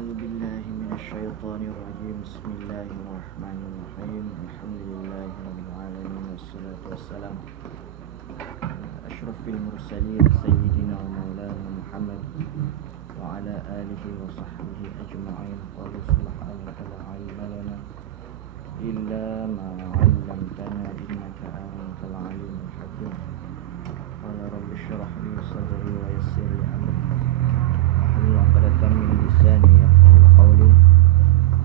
أعوذ بالله من الشيطان الرجيم. بسم الله الرحمن الرحيم. الحمد لله رب العالمين، والصلاة والسلام على أشرف المرسلين سيدنا ومولانا محمد وعلى آله وصحبه أجمعين. قالوا سبحانك لا علم لنا إلا ما علمتنا إنك أنت العليم الحكيم. قال رب اشرح لي صدري ويسر لي أمري واحلل عقدة من لساني يفقهوا قولي.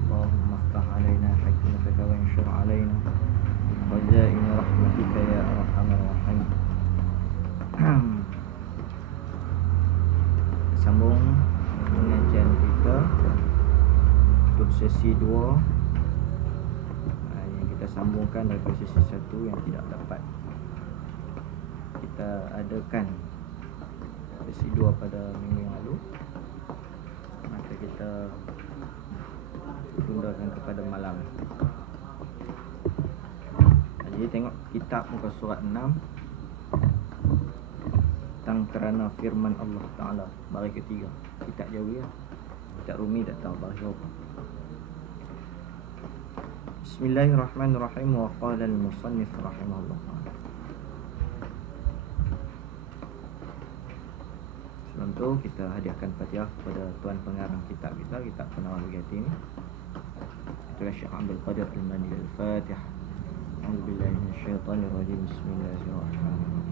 اللهم افتح علينا حكمتك وانشر علينا خزائن رحمتك يا أرحم الراحمين. Sambung pengajian kita untuk sesi 2 yang kita sambungkan daripada sesi 1 yang tidak dapat kita adakan sesi 2 pada minggu yang lalu, maka kita tundakan kepada malam. Jadi tengok kitab muka surat 6 tentang kerana firman Allah Ta'ala, baris ketiga. Kitab Jawi lah, kitab Rumi tak tahu baris berapa. Bismillahirrahmanirrahim. Wa qala al-musannif rahimahullah. Sebelum tu kita hadiahkan Fatihah kepada tuan pengarang kitab kita, kitab Penawar Begati ini, itulah Syekh Abdul Qadir Al-Mani. Al-Fatihah. A'udzubillahi minasyaitonirrajim. Bismillahirrahmanirrahim.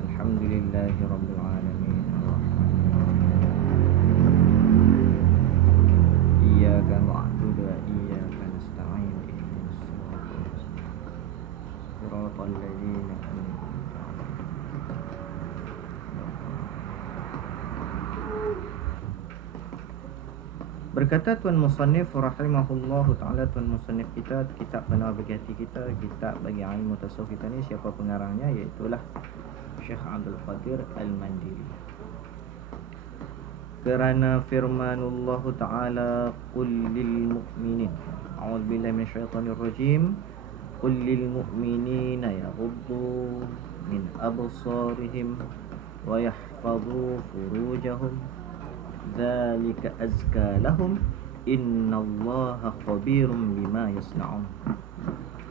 Alhamdulillahi rabbil alamin. Iyyaka na'budu wa iyyaka nasta'in. Ihdinas siratal ladzina an'amta 'alaihim. Berkata Tuan Musannif rahimahullahu ta'ala, Tuan Musannif kita, kitab Penawar Begati kita, kitab bagi ilmu tasawuf kita ni, siapa pengarangnya? Iaitulah Syekh Abdul Qadir Al-Mandiri. Kerana firmanullah ta'ala, qul lil mu'minin, a'udzubillahi minasyaitonir rajim, qul lil mu'minina yaghuddu min absarihim wa yahfazu furujahum dzalika azka lahum innallaha khabirum bima yasna'un.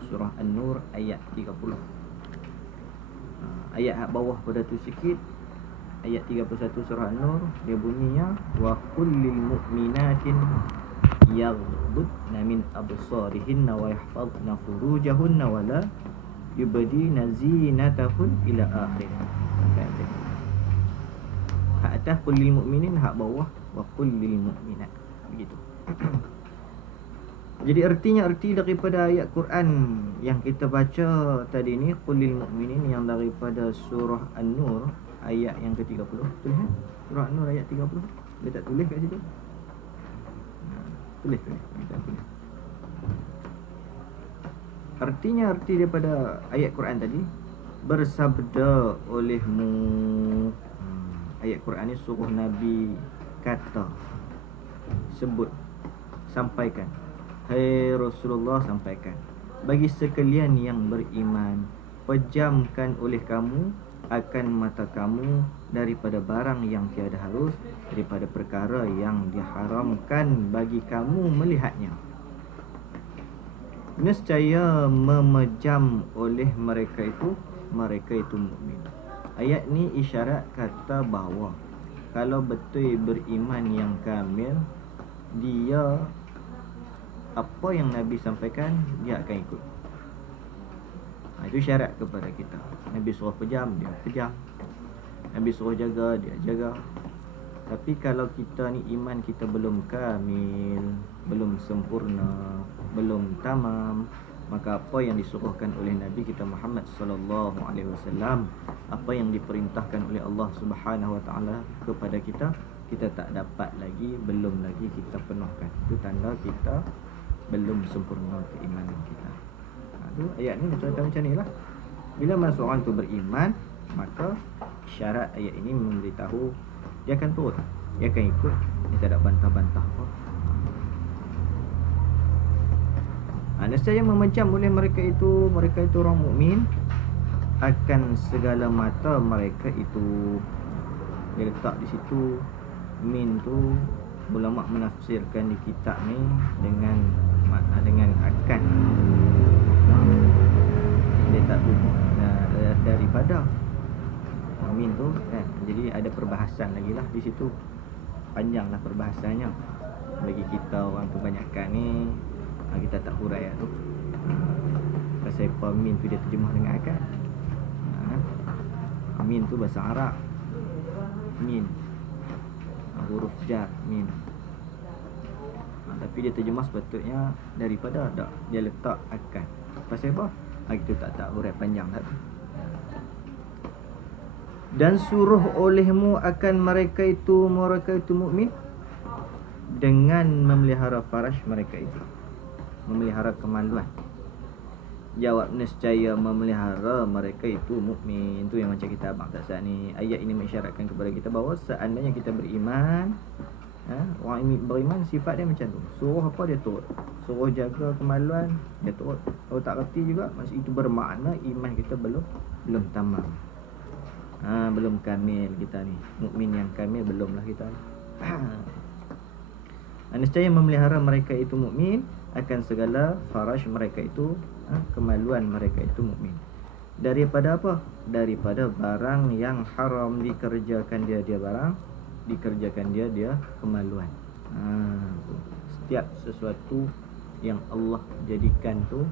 Surah An-Nur ayat 30. Ayat bawah pada tu sikit, ayat 31 surah An-Nur, dia bunyinya wa kullil mu'minatin yaghdudna min absarihinna wa yahfazna furujahunna wa la yubdina zinatahun ila akhir. Hak atas kullil mu'minin, hak bawah wa kullil mu'minat. Begitu. Jadi arti daripada ayat Quran yang kita baca tadi ni, qulil mu'minin, yang daripada surah An-Nur ayat yang ke-30. Betul kan? Surah An-Nur ayat 30. Dia tak tulis kat situ. Tulis. Artinya, arti daripada ayat Quran tadi, bersabda olehmu. Ayat Quran ni suruh Nabi kata, sebut, sampaikan. Hai Rasulullah, sampaikan bagi sekalian yang beriman, pejamkan oleh kamu akan mata kamu daripada barang yang tiada harus, daripada perkara yang diharamkan bagi kamu melihatnya. Nescaya memejam oleh mereka itu mukmin. Ayat ni isyarat kata bahawa kalau betul beriman yang kamil, dia apa yang Nabi sampaikan, dia akan ikut. Itu syarat kepada kita. Nabi suruh pejam, dia pejam. Nabi suruh jaga, dia jaga. Tapi kalau kita ni iman kita belum kamil, belum sempurna, belum tamam, maka apa yang disuruhkan oleh Nabi kita Muhammad sallallahu alaihi wasallam, apa yang diperintahkan oleh Allah Subhanahu wa taala kepada kita, kita tak dapat lagi, belum lagi kita penuhkan. Itu tanda kita belum sempurna keimanan kita. Itu ayat ni macam ni lah. Bila mana seorang tu beriman, maka syarat ayat ini memberitahu dia akan turut, dia akan ikut, dia tak ada bantah-bantah apa. Nescaya memejam oleh mereka itu orang mukmin akan segala mata mereka itu. Dia letak di situ min tu ulama menafsirkan di kitab ni dengan akan. Dia tak bubuh daripada amin tu kan. Jadi ada perbahasan lagi lah di situ. Panjanglah perbahasannya. Bagi kita orang kebanyakan ni kita tak hurai tu. Pasal apa amin tu dia terjemah dengan akan. Amin tu bahasa Arab. Min, huruf jar, min. Tapi dia terjemah sepatutnya daripada ada. Dia letak akan. Pasal apa? Kita tak hurai panjang tak tu. Dan suruh olehmu akan mereka itu mukmin dengan memelihara farash mereka itu, memelihara kemaluan. Jawab, nescaya memelihara mereka itu mukmin. Itu yang macam kita abang tak saat ni. Ayat ini mengisyaratkan kepada kita bahawa seandainya kita beriman, orang ini beriman sifat dia macam tu. Suruh apa dia turut, suruh jaga kemaluan dia turut. Kalau tak reti juga, maksud itu bermakna iman kita belum tamam. Belum kamil kita ni. Mukmin yang kamil belumlah kita. Nescaya memelihara mereka itu mukmin akan segala farash mereka itu, kemaluan mereka itu mukmin. Daripada apa? Daripada barang yang haram dikerjakan dia barang, dikerjakan dia kemaluan. Setiap sesuatu yang Allah jadikan tu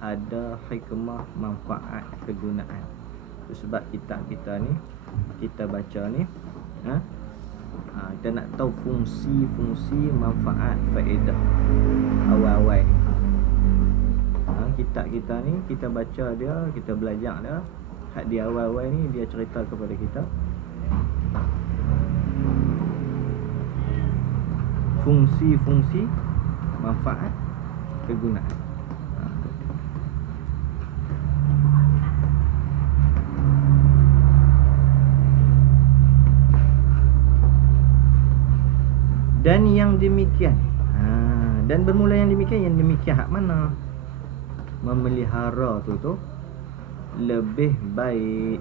ada hikmah, manfaat, kegunaan. Itu sebab kitab kita ni, kita baca ni, kita nak tahu fungsi, manfaat, faedah awal-awal ni. Kitab kita ni, kita baca dia, kita belajar dia. Hak di awal-awal ni dia cerita kepada kita fungsi, manfaat, kegunaan. Dan yang demikian, dan bermula yang demikian hak mana? Memelihara tu lebih baik.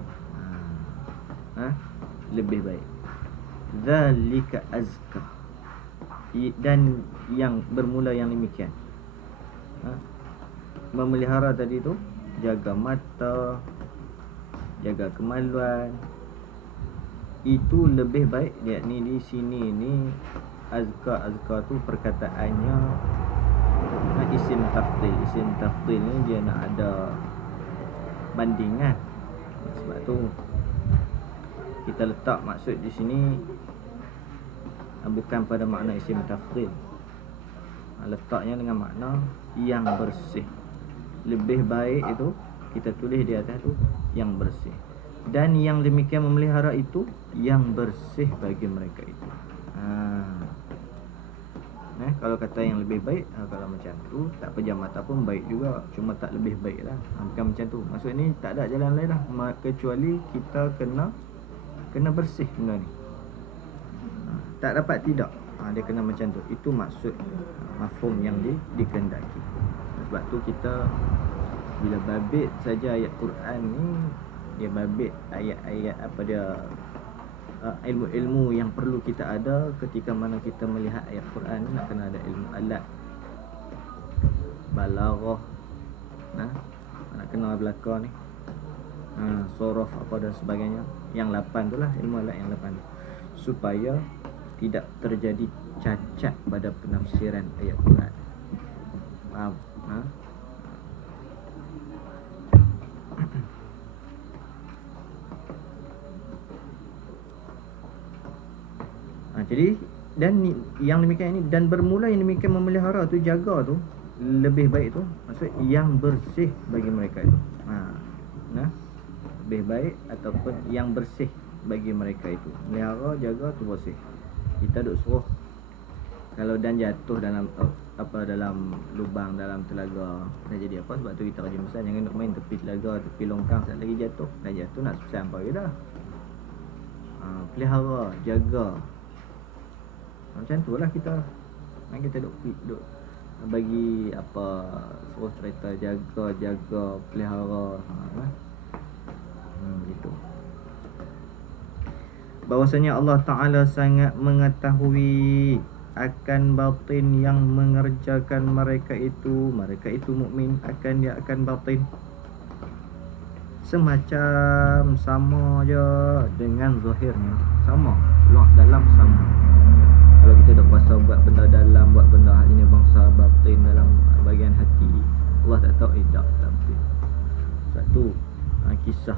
Lebih baik. Zalika azka. Dan yang bermula yang demikian, memelihara tadi tu, jaga mata, jaga kemaluan, itu lebih baik. Yakni di sini ni azka tu perkataannya isim tafdil ni dia nak ada bandingan. Sebab tu kita letak maksud di sini bukan pada makna isim tafdil, letaknya dengan makna yang bersih. Lebih baik itu kita tulis di atas tu yang bersih. Dan yang demikian memelihara itu yang bersih bagi mereka itu. Kalau kata yang lebih baik, kalau macam tu tak pejam mata pun baik juga, cuma tak lebih baik lah. Bukan macam tu. Maksud ni tak ada jalan lain lah, kecuali kita kena bersih benda ni. Tak dapat tidak, dia kena macam tu. Itu maksud mafhum yang dikehendaki. Sebab tu kita bila babit saja ayat Quran ni, dia babit ayat-ayat apa dia, ilmu-ilmu yang perlu kita ada ketika mana kita melihat ayat Quran ni. Nak kena ada ilmu alat, balaghah, nak kena belakang ni, sorof apa dan sebagainya. Yang 8 tu lah, ilmu alat yang 8 tu, supaya tidak terjadi cacat pada penafsiran ayat Quran. Faham? Jadi dan yang demikian ini, dan bermula yang demikian memelihara tu, jaga tu, lebih baik tu, maksud yang bersih bagi mereka itu. Lebih baik ataupun yang bersih bagi mereka itu. Melihara, jaga tu bersih. Kita duk suruh kalau dan jatuh dalam dalam lubang, dalam telaga, dah jadi apa? Sebab tu kita rajin pesan jangan duk main tepi telaga, tepi longkang, sekali lagi jatuh. Dah jatuh nak sampai dah. Pelihara, jaga. Macam tu lah kita duk bagi apa, suruh cerita jaga, pelihara, gitu. Bahwasanya Allah Ta'ala sangat mengetahui akan batin yang mengerjakan mereka itu mukmin, dia akan batin semacam sama je dengan zahirnya, sama luar dalam sama. Kalau kita dah kuasa buat benda dalam, buat benda hal ini bangsa batin dalam bahagian hati, Allah tak tahu tak betul. Satu kisah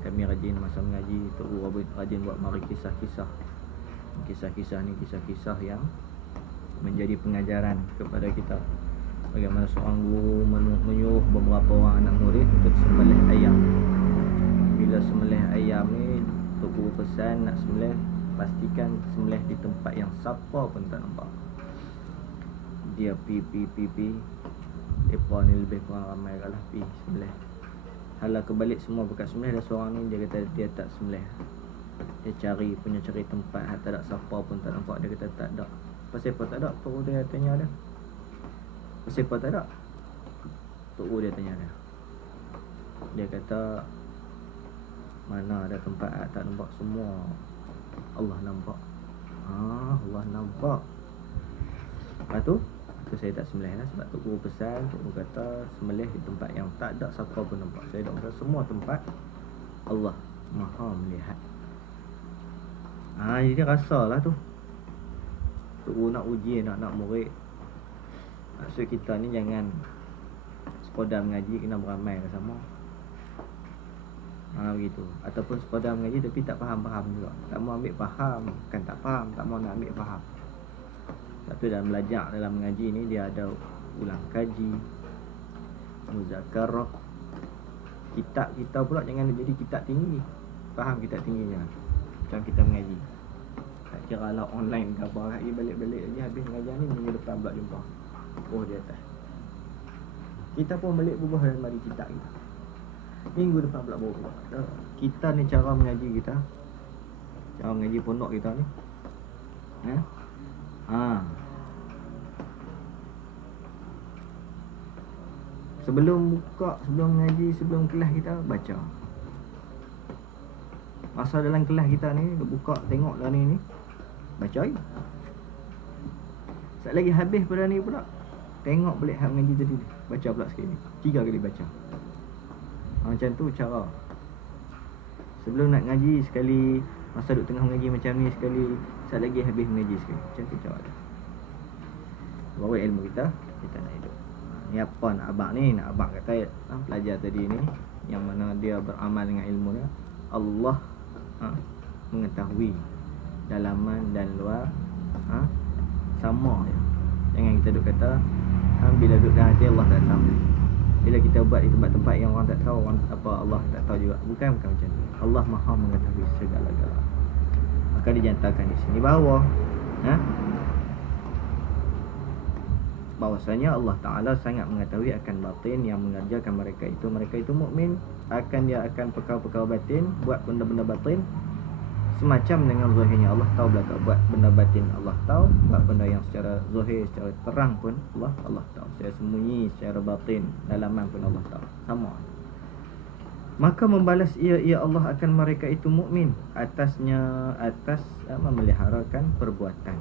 kami rajin masa mengaji, Tok Guru rajin buat mari kisah-kisah ni, kisah-kisah yang menjadi pengajaran kepada kita bagaimana seorang guru menyuruh beberapa orang anak murid untuk sembelih ayam. Bila sembelih ayam ni, Tok Guru pesan nak sembelih, pastikan sembelih di tempat yang siapa pun tak nampak. Dia pi depa ni lebih kurang ramai lah pi sembelih. Hala kebalik semua bekas sembelih, dah seorang ni dia kata dia tak sembelih. Dia cari tempat tak ada siapa pun tak nampak. Dia kata tak ada. Pasal apa tak ada? Tok Guru dia tanya dia. Pasal apa tak ada? Tok Guru dia tanya dia. Dia kata mana ada tempat tak nampak, semua Allah nampak. Allah nampak. Lepas tu saya tak sembelih lah, sebab Tok Guru pesan, Tok Guru kata sembelih di tempat yang tak ada siapa pun nampak. Saya dah kata semua tempat Allah Maha melihat. Jadi rasalah tu Tok Guru nak uji nak murid. Maksud kita ni jangan sekadar mengaji, kena beramai sama. Begitu. Ataupun sekadar mengaji tapi tak faham-faham juga. Tak mau ambil faham, kan tak faham, tak mau nak ambil faham. Satu dalam belajar, dalam mengaji ni dia ada ulang kaji, muzakarah. Kitab kita pula jangan jadi kitab tinggi. Faham kitab tingginya macam kita mengaji. Tak kira lah online ke apa, lagi balik-balik lagi habis mengajar ni, minggu depan pula jumpa di atas. Kita pun balik berubah dalam mari kitab kita. Minggu depan pula berubah. Kita ni cara mengaji kita, cara mengaji pondok kita ni, sebelum buka, sebelum mengaji, sebelum kelas kita baca. Masa dalam kelas kita ni buka tengok dah ni baca lagi. Sekali lagi habis pada ni pula tengok balik hak mengaji tadi, baca pula sekali, 3 kali baca. Macam tu cara. Sebelum nak ngaji sekali, masa duduk tengah mengaji macam ni sekali, sekali lagi habis mengaji sekali. Macam tu cara dia. Bawa ilmu kita nak hidup. Ni apa nak abang ni? Nak abang kata pelajar tadi ni, yang mana dia beramal dengan ilmu dia, Allah mengetahui dalaman dan luar, sama je. Jangan kita duk kata bila duduk dalam hati Allah tak tahu. Bila kita buat di tempat-tempat yang orang tak tahu, orang apa Allah tak tahu juga. Bukan macam tu. Allah Maha mengetahui segala-galanya. Maka dijantarkan di sini bahawa bahwasanya Allah Ta'ala sangat mengetahui akan batin yang mengerjakan mereka itu mukmin, dia akan perkara-perkara batin, buat benda-benda batin semacam dengan zahirnya. Allah tahu belaka buat benda batin, Allah tahu buat benda yang secara zahir, secara terang pun Allah tahu, secara sembunyi, secara batin, dalaman pun Allah tahu, sama. Maka membalas ia Allah akan mereka itu mukmin atas memeliharakan perbuatan.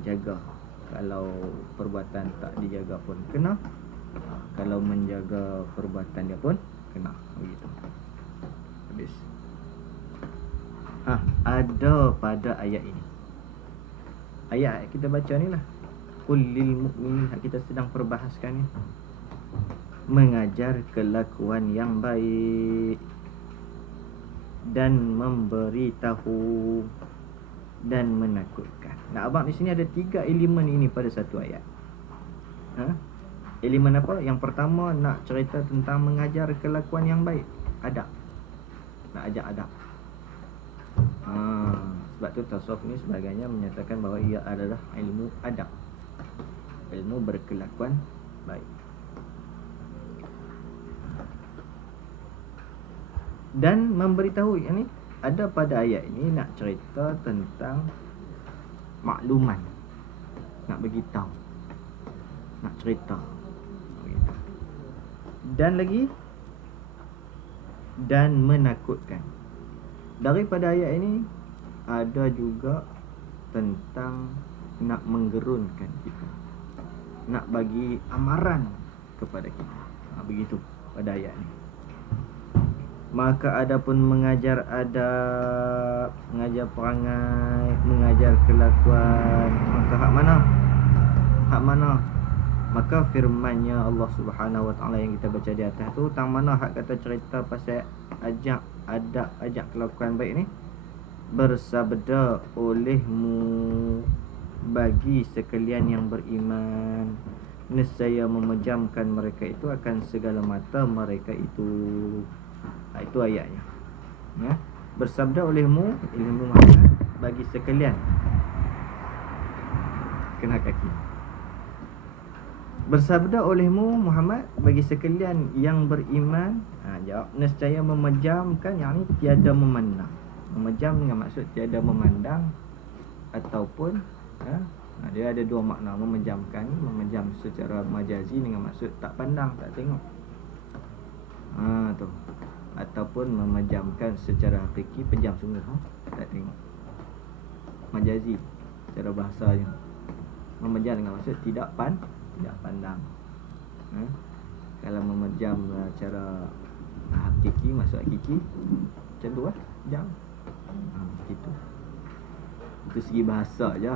Jaga. Kalau perbuatan tak dijaga pun kena, kalau menjaga perbuatan dia pun kena. Begitu. Habis. Ada pada ayat ini, ayat kita baca ni lah, qul lil mu'minin, kita sedang perbahaskan ni, mengajar kelakuan yang baik dan memberitahu dan menakutkan. Nah, abang di sini ada 3 elemen ini pada satu ayat. Elemen apa? Yang pertama nak cerita tentang mengajar kelakuan yang baik, adab. Nak ajak adab. Sebab tu tasawuf ni sebagainya menyatakan bahawa ia adalah ilmu adab, ilmu berkelakuan baik. Dan memberitahu, ini ada pada ayat ini nak cerita tentang makluman, nak beritahu, nak cerita. Dan lagi, dan menakutkan. Daripada ayat ini ada juga tentang nak menggerunkan kita, nak bagi amaran kepada kita. Begitu pada ayat ni. Maka adapun mengajar adab, mengajar perangai, mengajar kelakuan, maka hak mana? Hak mana? Maka firmannya Allah Subhanahu Wa Taala yang kita baca di atas tu, tang mana hak kata cerita pasal ajak adab, ajak kelakuan baik ni? Bersabda olehmu bagi sekalian yang beriman, nescaya memejamkan mereka itu akan segala mata mereka itu. Itu ayatnya. Ya. Bersabda olehmu, ilmu Muhammad, bagi sekalian. Kena kaki. Bersabda olehmu Muhammad bagi sekalian yang beriman, jawab, nescaya memejamkan, yang ni tiada memandang. Memejam dengan maksud tiada memandang, ataupun dia ada dua makna. Memejamkan, memejam secara majazi dengan maksud tak pandang, tak tengok. Tu. Ataupun memejamkan secara hakiki, pejam sungguh, tak tengok. Majazi secara bahasanya. Memejam dengan maksud tidak pandang. Kalau memejam cara hakiki, maksud hakiki, macam tu lah, jam. Gitu. Itu segi bahasa je.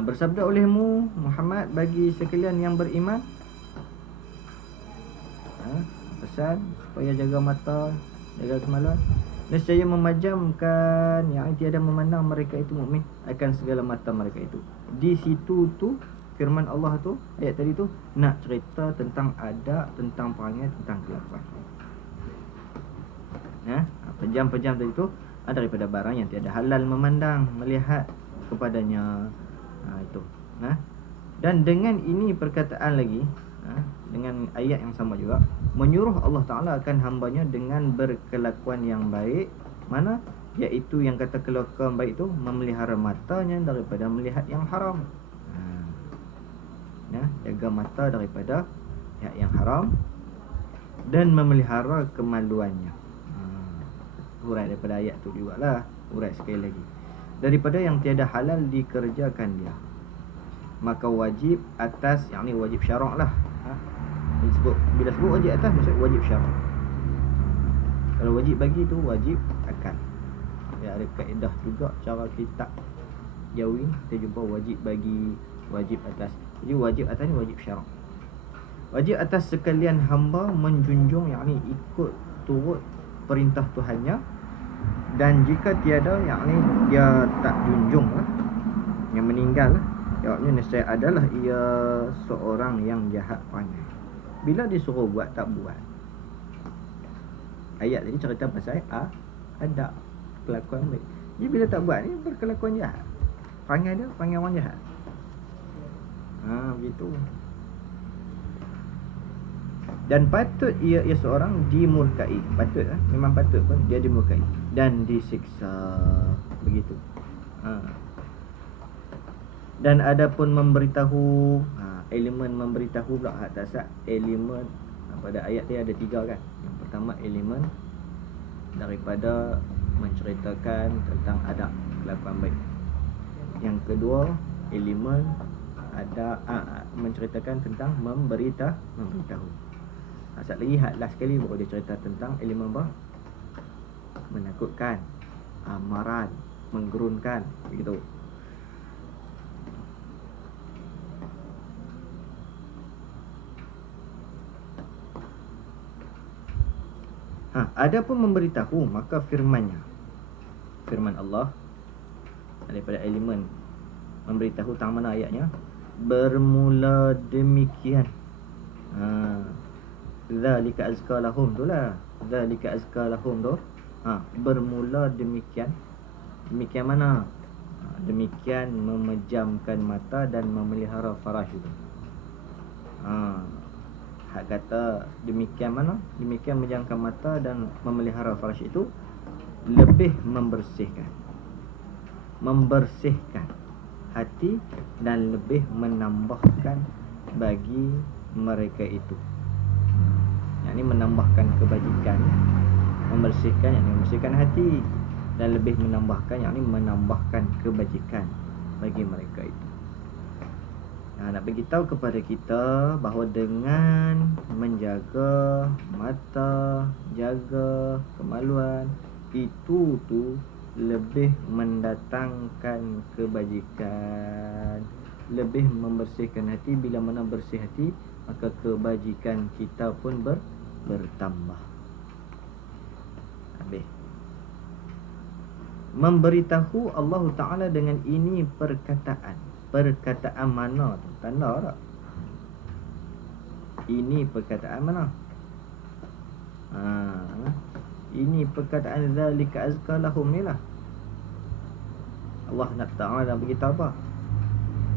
Bersabda olehmu Muhammad bagi sekalian yang beriman, pesan supaya jaga mata, jaga kemaluan, nescaya memejamkan, yang tiada memandang mereka itu mukmin akan segala mata mereka itu. Di situ tu firman Allah tu, ayat tadi tu nak cerita tentang adab, tentang perangai, tentang kelakuan. Pejam-pejam tadi tu daripada barang yang tiada halal memandang, melihat kepadanya. Itu. Dan dengan ini perkataan lagi, dengan ayat yang sama juga, menyuruh Allah Ta'ala akan hambanya dengan berkelakuan yang baik. Mana? Iaitu yang kata kelakuan baik itu memelihara matanya daripada melihat yang haram. Jaga mata daripada lihat yang haram dan memelihara kemaluannya. Urai daripada ayat tu jugalah. Urai sekali lagi. Daripada yang tiada halal dikerjakan dia, maka wajib atas, yang ni wajib syarak lah. Bila sebut wajib atas, maksud wajib syarak. Kalau wajib bagi tu wajib akal. Ada kaedah juga cara kita jauhin, kita jumpa wajib bagi, wajib atas. Jadi wajib atas ni wajib syarak. Wajib atas sekalian hamba menjunjung, yang ni ikut turut perintah Tuhannya. Dan jika tiada, yang ni dia tak junjung lah, yang meninggal lah, jawabnya nescaya adalah ia seorang yang jahat pandai. Bila disuruh buat tak buat. Ayat tadi cerita pasal adab, kelakuan baik. Jadi bila tak buat ni berkelakuan jahat. Perangai dia perangai orang jahat. Begitu. Dan patut ia seorang dimurkai. Patut lah, memang patut pun dia dimurkai dan disiksa. Begitu. Dan adapun memberitahu, elemen memberitahu pula hak tasak. Elemen pada ayat ni ada 3 kan. Yang pertama elemen daripada menceritakan tentang adab kelakuan baik. Yang kedua elemen ada menceritakan tentang memberitahu. Sat lagi hak last sekali baru dia cerita tentang elemen apa? Menakutkan, amaran, menggerunkan, begitu. Adapun memberitahu, maka firman Allah daripada elemen memberitahu, tang mana ayatnya? Bermula demikian. Zalika azka lahum tu lah. Zalika azka lahum tu. Bermula demikian. Demikian mana? Demikian memejamkan mata dan memelihara faraj itu. Hak kata demikian mana? Demikian memejamkan mata dan memelihara faraj itu lebih membersihkan hati dan lebih menambahkan bagi mereka itu. Yang ini menambahkan kebajikan, membersihkan, yang ini membersihkan hati, dan lebih menambahkan, yang ini menambahkan kebajikan bagi mereka itu. Nak beritahu kepada kita bahawa dengan menjaga mata, jaga kemaluan, itu tu lebih mendatangkan kebajikan, lebih membersihkan hati. Bila mana bersih hati, maka kebajikan kita pun bertambah. Habis. Memberitahu Allah Ta'ala dengan ini perkataan. Perkataan mana tu? Tanda tak? Ini perkataan mana? Ini perkataan zalika azka lahum ni lah. Allah nak Ta'ala beritahu apa?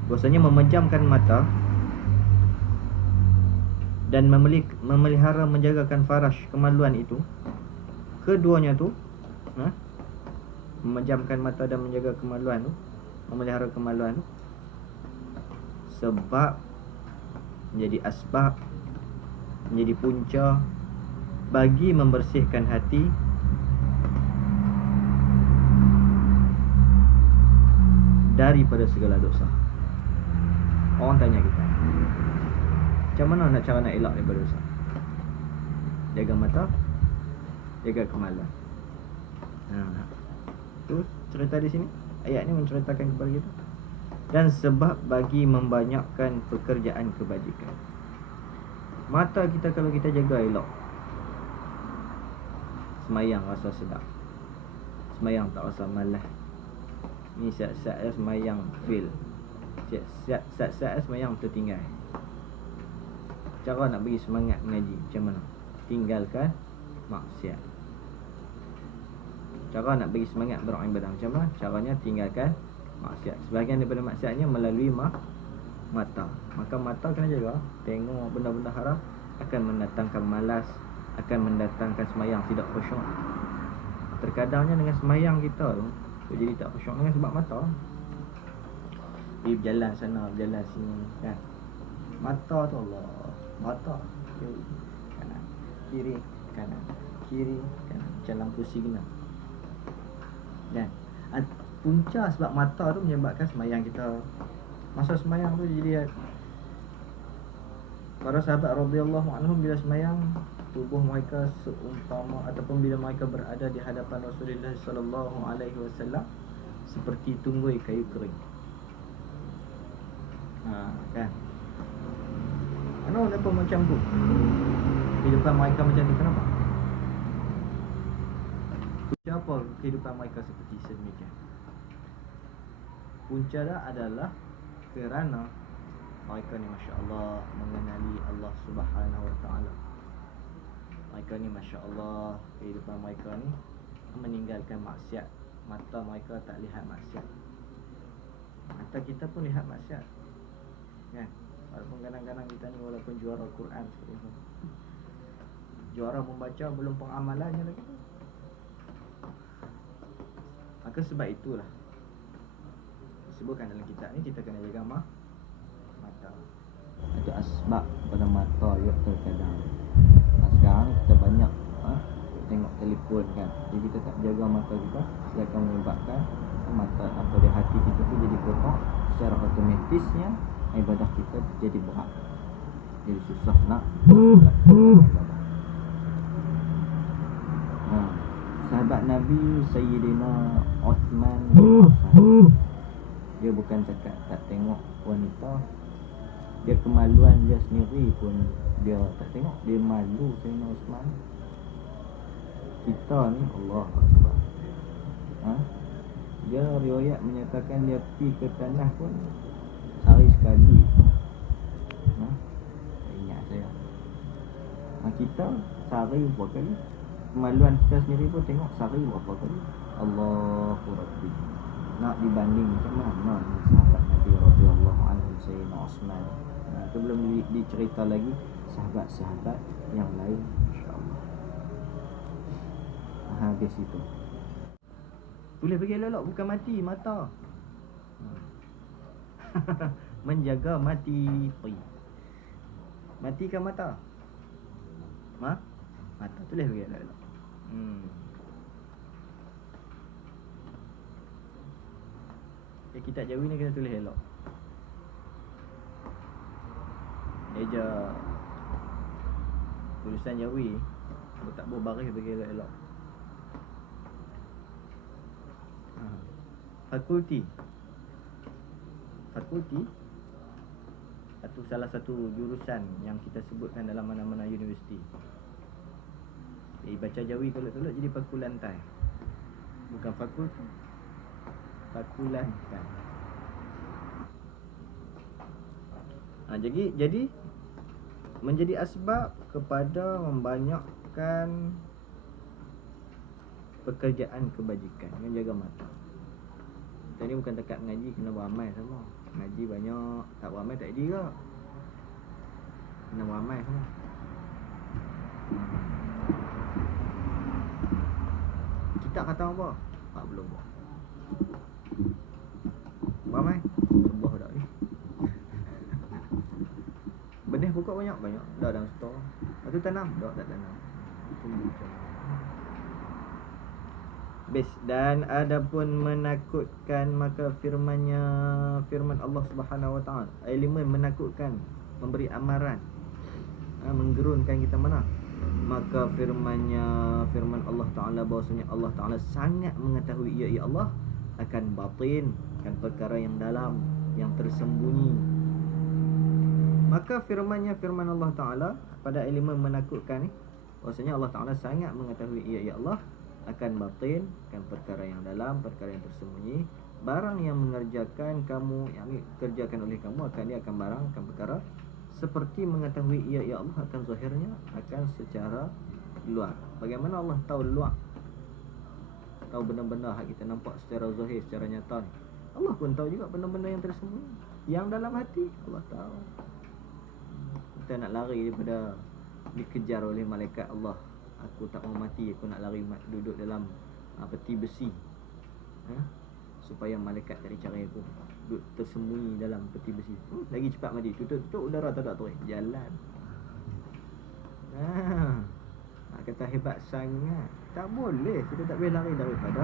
Bahasanya memejamkan mata dan memelihara, menjagakan farash, kemaluan itu. Keduanya tu, memejamkan mata dan menjaga kemaluan tu, memelihara kemaluan tu, sebab menjadi asbab, menjadi punca bagi membersihkan hati daripada segala dosa. Orang tanya kita, macam mana cara nak elak daripada dosa? Jaga mata, jaga kemaluan. Tu cerita di sini. Ayat ni menceritakan kepada kita. Dan sebab bagi membanyakkan pekerjaan kebajikan. Mata kita kalau kita jaga elok, semayang rasa sedap, semayang tak rasa malas. Ni saat-saat semayang feel, saat-saat semayang tertinggal. Cara nak bagi semangat mengaji macam mana? Tinggalkan maksiat. Cara nak bagi semangat beribadah macam mana? Caranya tinggalkan maksiat. Sebahagian daripada maksiatnya melalui mata. Maka mata kena jaga. Tengok benda-benda haram akan mendatangkan malas, akan mendatangkan semayang tidak khusyuk. Terkadangnya dengan semayang kita tu jadi tak khusyuk dengan sebab mata. Berjalan sana, berjalan sini kan. Mata tu Allah. Mata kiri kanan, kiri kanan, kiri kanan, macam lampu signal. Dan punca sebab mata tu menyebabkan semayang kita. Masa semayang tu jadi para sahabat radhiyallahu anhum bila semayang, tubuh mereka seumpama ataupun bila mereka berada di hadapan Rasulullah sallallahu alaihi wasallam seperti tunggui kayu kering. Kan? Kenapa macam tu? Kehidupan mereka macam tu, kenapa? Punca apa kehidupan mereka seperti sedemikian? Punca dah adalah kerana mereka ni Masya Allah mengenali Allah Subhanahu Wa Taala. Mereka ni Masya Allah, kehidupan mereka ni meninggalkan maksiat. Mata mereka tak lihat maksiat. Mata kita pun lihat maksiat, kan? Walaupun kadang-kadang kita ni walaupun juara Quran seperti itu, juara membaca belum pengamalannya lagi. Maka sebab itulah disebutkan dalam kitab ni kita kena jaga mata. Itu asbab pada mata ya terkadang. Sekarang kita banyak tengok telefon kan. Jadi kita tak jaga mata kita, dia akan menyebabkan mata apa di hati kita tu jadi kotor. Secara otomatisnya ibadah kita jadi berat. Jadi susah nak ibadah. Sahabat Nabi Sayyidina Uthman bin Affan, dia bukan cakap tak tengok wanita, dia kemaluan dia sendiri pun dia tak tengok, dia malu Sayyidina Uthman. Kita ni Allah Akbar. Dia riwayat menyatakan dia pergi ke tanah pun sehari sekali. Ingat saya. Kita sehari berapa kali? Kemaluan kita sendiri pun tengok sehari berapa kali? Allahu Rabbi. Nak dibanding macam mana sahabat Nabi radhiyallahu anhu Sayyidina Uthman. Itu belum dicerita lagi sahabat-sahabat yang lain, insya-Allah. Habis itu. Boleh bagi elok bukan mati mata. Menjaga mati. Matikan mata. Mata tulis bagi elok-elok. Kitab Jawi ni kena tulis elok. Eja tulisan Jawi tak berbaris bagi elok-elok. Fakulti atau salah satu jurusan yang kita sebutkan dalam mana-mana universiti. Baca Jawi tolak-tolak jadi fakulantai. Bukan fakulti, fakulantai. Jadi menjadi asbab kepada membanyakkan pekerjaan kebajikan yang jaga mata. Kita ni bukan dekat mengaji, kena beramal sama. Ngaji banyak, tak beramal tak jadi ke? Kena beramal sama. Kita kata apa? Tak belum buat. Beramal? Sebah dah ni. Benih pokok banyak-banyak. Dah dalam stor. Lepas tu tanam? Dah tak tanam. Tunggu macam mana. Dan adapun menakutkan, maka firman Allah Subhanahu Wa Taala, elemen menakutkan, memberi amaran, menggerunkan kita mana, maka firman Allah Taala bahwasanya Allah Taala sangat mengetahui ia Allah akan batin, akan perkara yang dalam, yang tersembunyi. Maka firman Allah Taala pada elemen menakutkan ni, bahwasanya Allah Taala sangat mengetahui ia Allah akan batin, akan perkara yang dalam, perkara yang tersembunyi. Barang yang mengerjakan kamu, yang dikerjakan oleh kamu, dia akan barang, akan perkara seperti mengetahui ia Allah akan zahirnya, akan secara luar. Bagaimana Allah tahu luar? Tahu benda-benda yang kita nampak secara zahir, secara nyata ni. Allah pun tahu juga benda-benda yang tersembunyi, yang dalam hati Allah tahu. Kita nak lari daripada dikejar oleh malaikat Allah. Aku tak mau mati, aku nak lari duduk dalam peti besi, supaya malaikat cari cara aku duduk tersembunyi dalam peti besi. Lagi cepat mati. Tutup udara tak ada tu, jalan. Kata hebat sangat. Tak boleh. Kita tak boleh lari daripada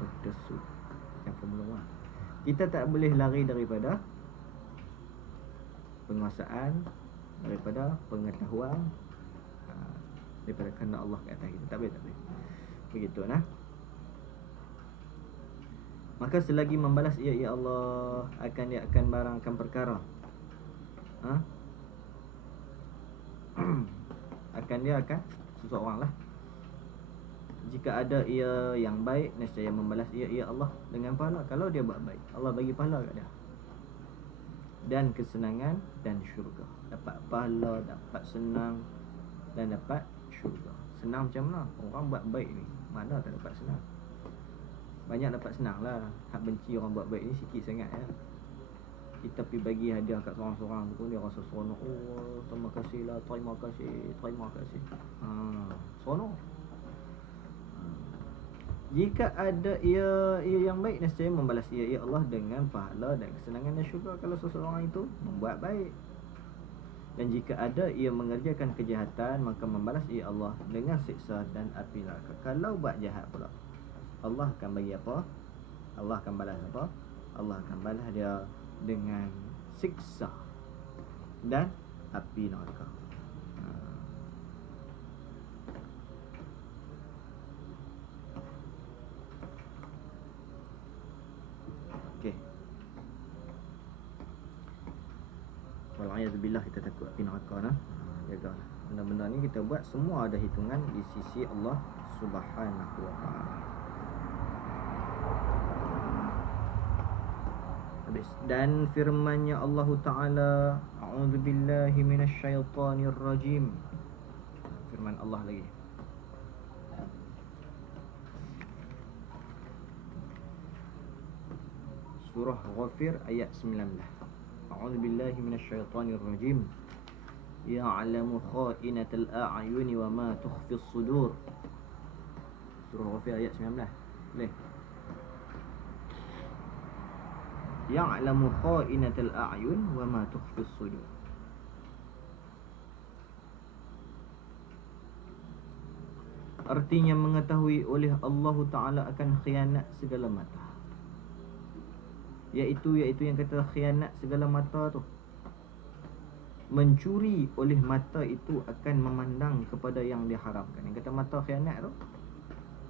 berdesut. Yang Formula 1. Kita tak boleh lari daripada penguasaan, daripada pengetahuan, daripada kehendak Allah ke atas kita. Tak boleh. Begitu nah. Maka selagi membalas ia Allah, dia akan barangkan perkara. Akan seseorang lah. Jika ada ia yang baik, nescaya membalas ia Allah dengan pahala. Kalau dia buat baik, Allah bagi pahala kat dia. Dan kesenangan dan syurga. Dapat pahala, dapat senang dan dapat syurga. Senang macam mana? Orang buat baik ni, mana tak dapat senang? Banyak dapat senang lah. Hak benci orang buat baik ni sikit sangat ya. Kita pergi bagi hadiah kat seorang-seorang tu, dia rasa seronok. Oh, terima kasih lah, terima kasih. Seronok. Jika ada ia yang baik, nescaya membalas ia Allah dengan pahala dan kesenangan dan syurga kalau seseorang itu membuat baik. Dan jika ada ia mengerjakan kejahatan, maka membalas ia Allah dengan siksa dan api neraka. Kalau buat jahat pula, Allah akan bagi apa? Allah akan balas apa? Allah akan balas dia dengan siksa dan api neraka. Okey. Wal'iyadzubillah, kita takut api neraka nah. Jagalah. Benda-benda ni kita buat semua ada hitungan di sisi Allah Subhanahu wa taala. Habis. Dan firman-Nya Allah Taala, a'udzubillahi minasyaitonir rajim. Firman Allah lagi. Surah Ghafir ayat 19. A'udzubillahi minasyaitonir rajim. Ya'lamu kha'inatal a'yuni wa ma tukhfis sudur. Surah Ghafir ayat 19. Boleh? Ya'lamu kha'inatal a'yun wa ma tukhfis sudur. Artinya mengetahui oleh Allah Ta'ala akan khianat segala mata. Iaitu yang kata khianat segala mata tu, mencuri oleh mata itu akan memandang kepada yang diharamkan. Yang kata mata khianat tu,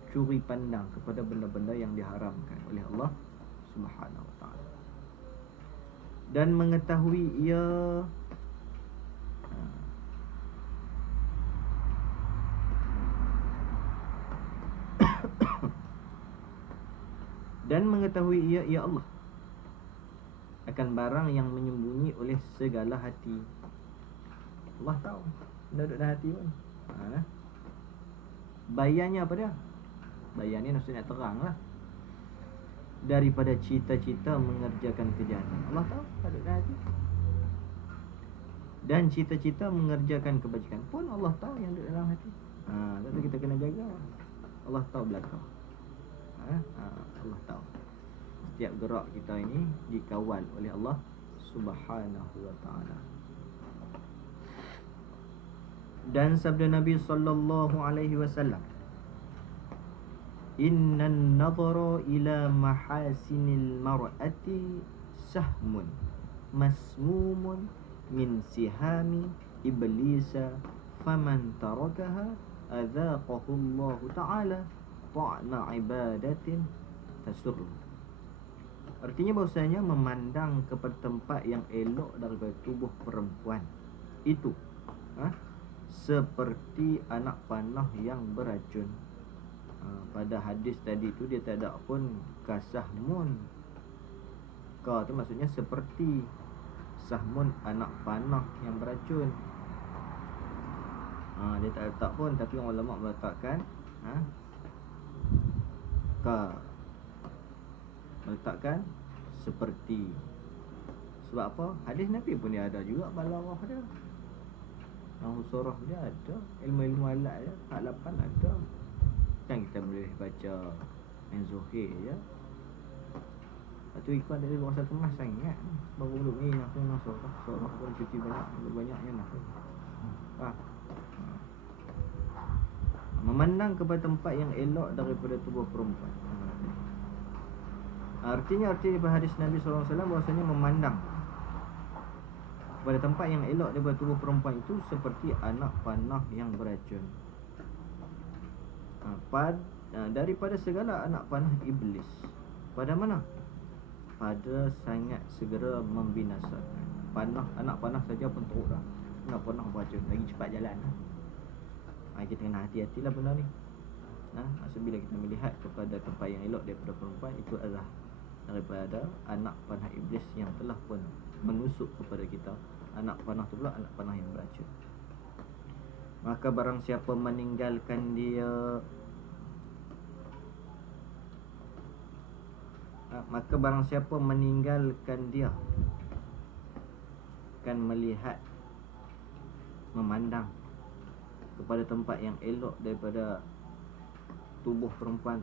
curi pandang kepada benda-benda yang diharamkan oleh Allah Subhanahu Wa Ta'ala. Dan mengetahui ia dan mengetahui ia Allah akan barang yang menyembunyi oleh segala hati. Allah tahu benda duduk dalam hati pun. Bayannya apa dia? Bayan ni maksudnya terang lah. Daripada cita-cita mengerjakan kejahatan, Allah tahu apa duduk dalam hati. Dan cita-cita mengerjakan kebajikan pun Allah tahu yang duduk dalam hati. Tentu kita kena jaga. Allah tahu belakang. Allah tahu. Setiap gerak kita ini dikawal oleh Allah Subhanahu Wa Ta'ala. Dan sabda Nabi sallallahu alaihi wasallam, innan nadhara ila mahasinil mar'ati sahmun masmumun min sihami iblisa faman tarakaha adzaqahu Allah Ta'ala ta'na ibadatin tasurru. Artinya bahasanya memandang kepada tempat yang elok daripada tubuh perempuan itu seperti anak panah yang beracun. Pada hadis tadi tu dia tak ada pun kasahmun. Ka tu maksudnya seperti sahmun, anak panah yang beracun. Dia tak letak pun, tapi ulama meletakkan ka, meletakkan seperti. Sebab apa? Hadis Nabi pun dia ada juga balaghah dia. Surah dia ada, ilmu-ilmu alat dia, hak 8 ada. Kan kita boleh baca Zuhir je. Lepas tu ikut dari bahasa kemas sangat. Baru dulu ni aku nak surah pun cuti banyak-banyaknya nak. Memandang kepada tempat yang elok daripada tubuh perempuan. Artinya hadis Nabi SAW bahasanya memandang pada tempat yang elok daripada tubuh perempuan itu seperti anak panah yang beracun. Daripada segala anak panah iblis. Pada mana? Pada sangat segera membinasakan. Anak panah saja pun teruk dah. Anak panah beracun, lagi cepat jalan. Kita kena hati-hatilah benda ni. Maksud bila kita melihat kepada tempat yang elok daripada perempuan, itu adalah daripada anak panah iblis yang telah pun menusuk kepada kita. Anak panah tu pula anak panah yang beracun. Maka barang siapa meninggalkan dia, akan melihat, memandang kepada tempat yang elok daripada tubuh perempuan,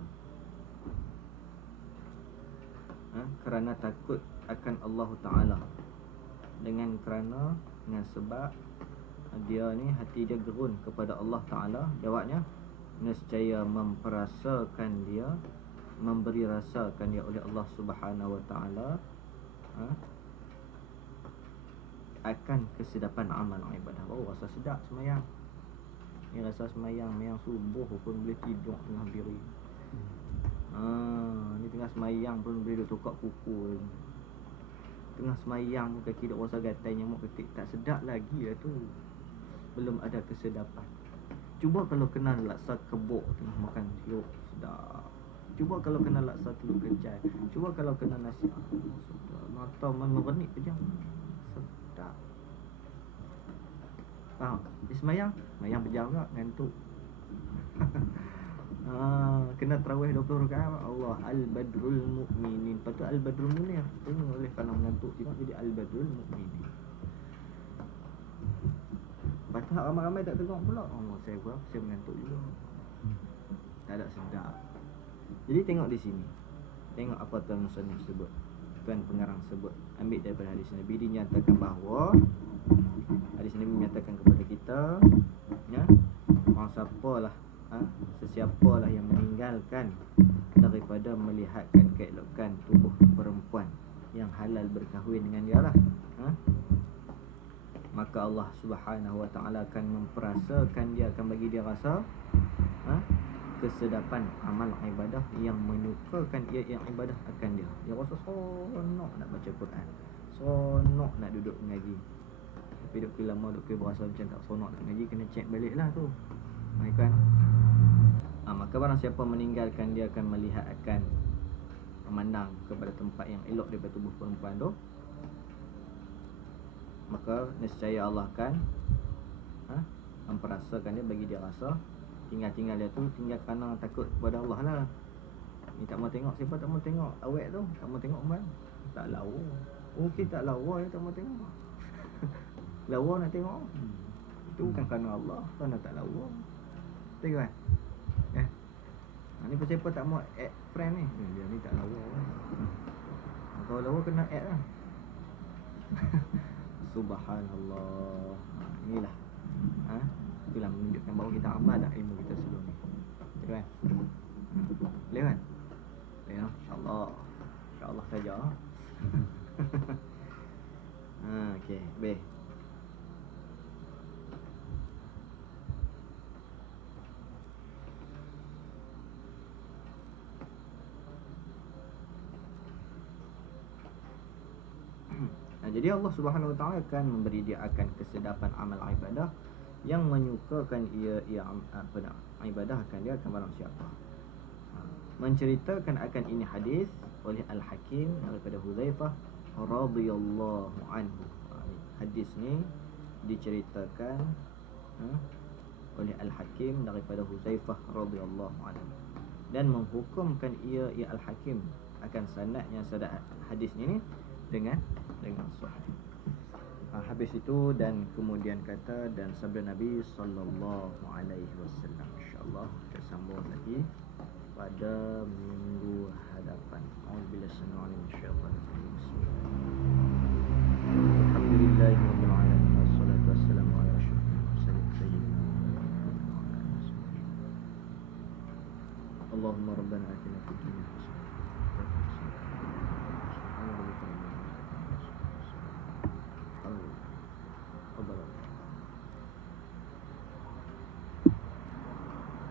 kerana takut akan Allah Ta'ala, dengan sebab dia ni hati dia gerun kepada Allah Ta'ala. Jawabnya, nescaya memperasakan dia, memberi rasakan dia oleh Allah Subhanahu Wa Ta'ala akan kesedapan amal ibadah. Rasa sedap semayang. Ni rasa semayang subuh pun boleh tidur tengah biri. Ni tengah semayang pun boleh duduk tukar kuku. Tengah semayang kaki duk rasa gatai nyamuk ketik. Tak sedap lagi lah tu. Belum ada kesedapan. Cuba kalau kenal laksa kebok tengah makan sirup, sedap. Cuba kalau kenal laksa telur kejai. Cuba kalau kenal nasi, sedap. Mata merenik pejam, sedap. Dia semayang pejam pula, ngantuk. Kena tarawih 20 rakaat. Allah al-badrul mu'minin. Lepas tu al-badrul munir. Ini oleh kerana mengantuk tidak jadi al-badrul mu'minin. Lepas tu ramai-ramai tak tengok pula. Saya mengantuk juga. Tak ada sedap. Jadi tengok di sini. Tengok apa Tuan Musannif sebut. Tuan pengarang sebut, ambil daripada hadis Nabi, dinyatakan bahawa hadis Nabi menyatakan kepada kita, ya, orang siapalah, sesiapalah yang meninggalkan daripada melihatkan keelokan tubuh perempuan yang halal berkahwin dengan dia lah, maka Allah Subhanahu Wa Taala akan memperasakan dia, akan bagi dia rasa kesedapan amal ibadah yang menyukakan ia yang ibadah akan dia. Dia rasa seronok nak baca Quran, seronok nak duduk mengaji. Tapi duk lama duk berasa macam tak seronok nak mengaji, kena check balik lah tu. Kan? Maka barang siapa meninggalkan, dia akan melihat, akan memandang kepada tempat yang elok daripada tubuh perempuan tu, maka nescaya Allah akan memperasakan dia, bagi dia rasa tinggal dia tu tinggal kerana takut kepada Allah lah. Ni tak mau tengok, siapa tak mau tengok awet tu, tak mau tengok bang, tak lawa. Okey, tak lawa dia tak mau tengok. Lawa nak tengok. Itu bukan kerana Allah, kerana tak lawa. Betul kan? Ni siapa tak mau add friend ni? Dia ni tak lawa. Kalau lawa kena add lah. Subhanallah. Inilah. Itulah menunjukkan bahawa kita amal dah ilmu kita sebelum ni. Betul kan? Boleh kan? Boleh no? InsyaAllah. InsyaAllah saja. Okey, baik. Jadi Allah Subhanahu Wa Taala akan memberi dia akan kesedapan amal ibadah yang menyukakan ia ibadah akan dia akan barang siapa. Menceritakan akan ini hadis oleh Al-Hakim daripada Hudzaifah radhiyallahu anhu. Hadis ni diceritakan oleh Al-Hakim daripada Hudzaifah radhiyallahu anhu, dan menghukumkan ia Al-Hakim akan sanadnya hadis ni dengan sahih. Habis itu dan kemudian kata dan sabda Nabi sallallahu alaihi wasallam. Insyaallah kita sambung lagi pada minggu hadapan. Auzubillahi minasyaitanir rajim. Alhamdulillahirabbil alamin wassalatu wassalamu ala asyrofil mursalin sayyidina Muhammadin wa ala alihi wasallam. Allahumma rabbana atina fid dunya hasanah